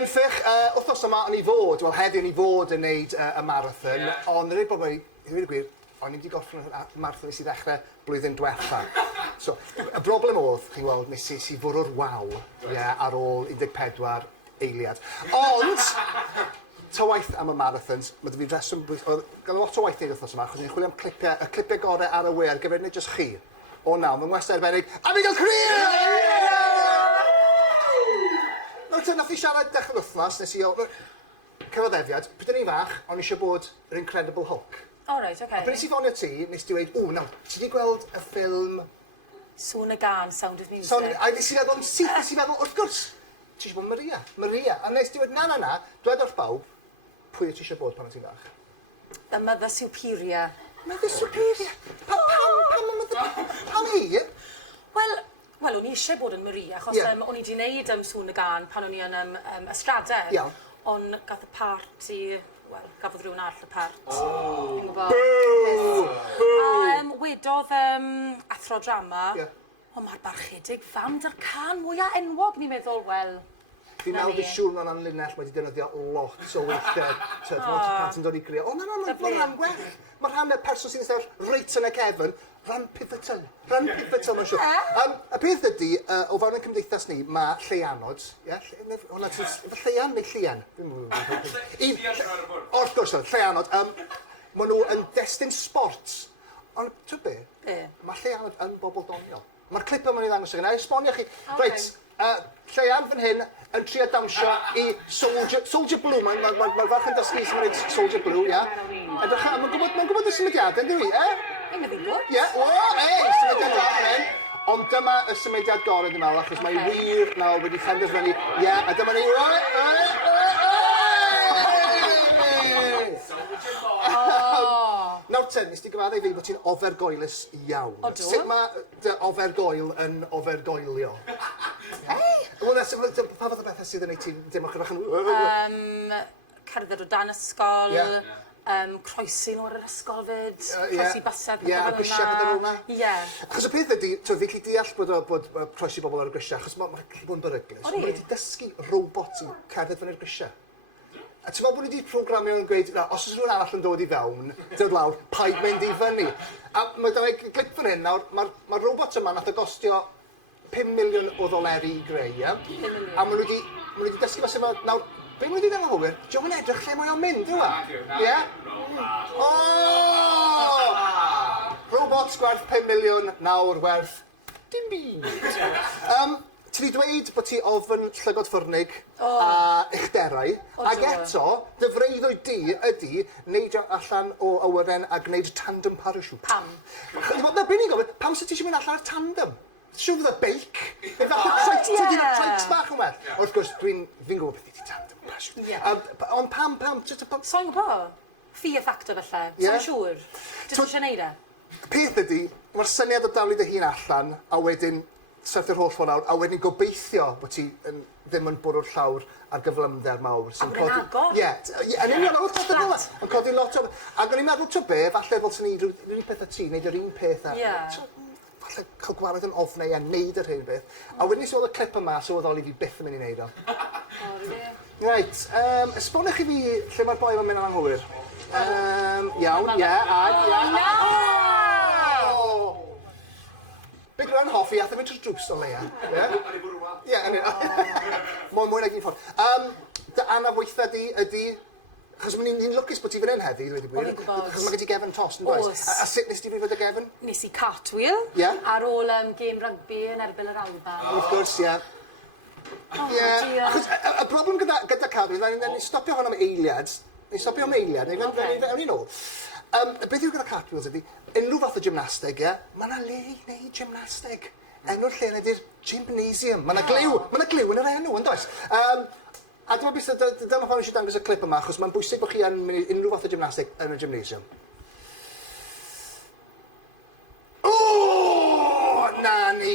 Benthyg, wrthos yma o'n i fod, wel heddiw o'n i fod yn neud y marathon, ond yr un bobl, i ddweud y gwir, o'n i wedi gorffen y marathon nes i ddechrau blwyddyn diwetha. So, y broblem oedd, chi'n gweld, nes i fwrw'r waw ar ôl 14 eiliad. Ond, ta waith am y marathons, mae dy fi reswm, gael lot o waith neud wrthos yma, achos ni'n chwilio am y clipau gorau ar y we ar gyfer nid jyst chi. O nawr, mae'n westau arbennig, a fi gael crir! Nawr te, nath i siarad dechrau'r wythnos, nes i o... Cyfoddefiad, pryd o'n i'n fach, o'n i eisiau bod yr Incredible Hulk. O, reit, oce. A pryd nes i fonio ti, nes ti dweud, nawr, ti wedi gweld y ffilm... Sŵn y gan, Sound of Music. A nes i feddwl, syth nes i feddwl, wrth gwrs, ti eisiau bod Maria. A nes ti dweud, na, dweud wrth bawb, pwy ti eisiau bod pan o ti'n fach? The Mother Superior. Mother Superior? Pam hi? Wel, o'n i eisiau bod yn Maria, achos o'n i wedi gwneud Sŵn y gan pan o'n i yn ystraden. Ond gath y part i... Wel, gafodd rhywun arall y part. Boo! A wedodd athro drama, o mae'r barchedig fam dy'r can mwyaf enwog, ni'n meddwl, wel... Fi'n meddwl bod siŵr mewn anlinell wedi defnyddio lot o weithiau. Pan ti'n dod i grio. O, na, mae'n rhan gwell. Mae rhan y person sy'n ystafell reit yn y cefn, rhan pivotal. Rhan pivotal, mae'n siŵr. Y peth ydy, o fewn yn cymdeithas ni, mae lleianod. Hwna, lleian neu llian? Wrth gwrs, lleianod. Maen nhw yn destun sport. Ond, ti'n be? Mae lleianod yn bobl doniol. Mae'r clip yma'n ei ddangos yna. Esbonio chi. Reit, lleian fan hyn yn trio dawnsio i Soldier Blue. Mae'r farch yn dysgu sy'n mynd Soldier Blue, ia. Mae'n gwybod y symudiadau, ynddi wi, Mae'n gwybod. Ie, symudiad da fan hyn. Ond dyma y symudiad gorau, dwi'n meddwl, achos mae wir nawr wedi ffenderfynu. Ie, a dyma ni... Nawr ten, nes ti gyfadde i fi bod ti'n ofergoelus iawn. Odw? Sut mae dy ofergoel yn ofergoelio? Wel, pa fath o bethau sydd yn ei ti'n dim o'ch rach yn... Cerdded o dan ysgol, croesi nhw ar yr ysgol fyd, croesi bysedd, Ie, a grisiau bydde rhywma. Ie. Achos y peth ydy, fi gallu deall bod croesi bobl ar y grisiau, achos mae'n gallu bod yn beryglus. Ond mae wedi dysgu robot i cerdded fan i'r grisiau. A ti'n meddwl bod ni wedi programio yn gweud, os oes rhywun arall yn dod i fewn, dod lawr, paid mynd i fyny. A mae dyna glip fan hyn, nawr, mae'r robot yma nath o gostio 5 miliwn o ddoleri i greu, ie? A maen nhw wedi dysgu fas yma, nawr, be maen nhw wedi ddangos hwyr? Diolch yn edrych lle mae o'n mynd, yw e? Ie? Robots gwerth 5 miliwn, nawr werth dim byd. Ti wedi dweud bod ti ofyn llygod ffwrnig a uchderau, ac eto, dy freuddwyd di ydy neidio allan o awyren a gwneud tandem parachute. Pam? Na, be ni'n gofyn, pam sydd ti eisiau mynd allan ar tandem? Siw fydd y beic? Traits bach yn well. Wrth gwrs, fi'n gwybod beth i ti tandem parachute. Ond pam? So'n gwybod? Fear factor felly, so'n siŵr. Jyst eisiau neud e? Peth ydy, mae'r syniad o dawlu dy hun allan, a wedyn syrthio'r holl ffordd nawr, a wedyn gobeithio bod ti ddim yn bwrw'r llawr ar gyflymder mawr. Ac yn agor? Ie, yn union o'r peth yna. Yn codi lot o... Ac o'n i'n meddwl, to be, falle fel sy'n neud rhywun peth a ti, neud yr un peth a... Falle cael gwared yn ofnau a neud yr hyn beth. A wedyn nes i oedd y clip yma, so oedd oli fi byth yn mynd i neud o. Reit, esbonio chi fi lle mae'r boi yma'n mynd yn anghywir. Iawn, ie, Big rhan hoffi, a ddim yn trwy'r drws o leia. Ie, mwy nag un ffordd. Dy anafweitha di ydy... Chos ni'n lwcus bod ti fan hyn heddi, dweud i gwir. Chos mae gen ti gefn tos, yn dweud. A sut nes ti brifod y gefn? Nes i cartwheel, ar ôl game rugby yn erbyn yr Alban. Wrth gwrs, ie. Achos y broblem gyda cartwheel, ni'n stopio hwn am eiliad. Ni'n stopio am eiliad, ni'n ni'n ôl. Beth yw gyda cartwheels ydy, unrhyw fath o gymnasteg, mae yna le i wneud gymnasteg. Enw'r lle ydy'r gymnasium. Mae yna gliw yn yr enw, yn does? A dyma beth, dyma pan eisiau dangos y clip yma, achos mae'n bwysig bod chi yn mynd unrhyw fath o gymnasteg yn y gymnasium. Na ni,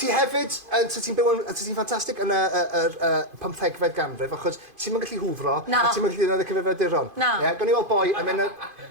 ti hefyd hefyd, ti'n byw yn ffantastig yn y 15fed ganrif, achos ti'n mynd gallu hwfro, a ti'n mynd gallu ddod y cyfrifiaduron. Gwni weld boi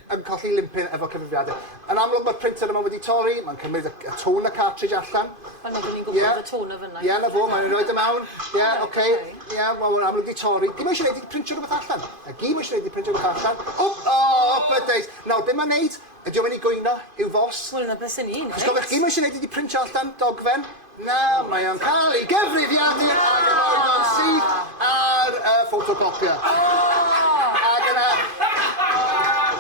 yn colli limpin efo cyfrifiadur. Yn amlwg mae'r printer yma wedi torri, mae'n cymryd y tôn y cartridge allan. Wel, mae ni'n gwybod y tôn y fyna. Ie, na fo, mae'n rhoi dy mewn. Ie, oce. Ie, mae'n amlwg wedi torri. Dim eisiau gwneud i printio rhywbeth allan. A gym eisiau gwneud i printio rhywbeth allan. Up a days. Nawr, be mae'n neud? Ydy o'n mynd i gwyno i'w fos. Wel, na beth sy'n un, Os gofych gym eisiau gwneud i printio allan dogfen? Na, mae o'n cael ei gyfrifiadu ac yn rhoi o'n syth ar photocopier. Ac yna...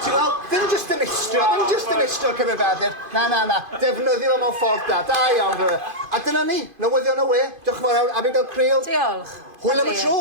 Ti'n gweld, ddim jyst yn istio cyfrifiadur. Na. Defnyddio mewn ffordd da. Da iawn. A dyna ni, newyddion o we. Diolch yn fawr, a fi'n gael creul. Diolch. Hwyl am y tro.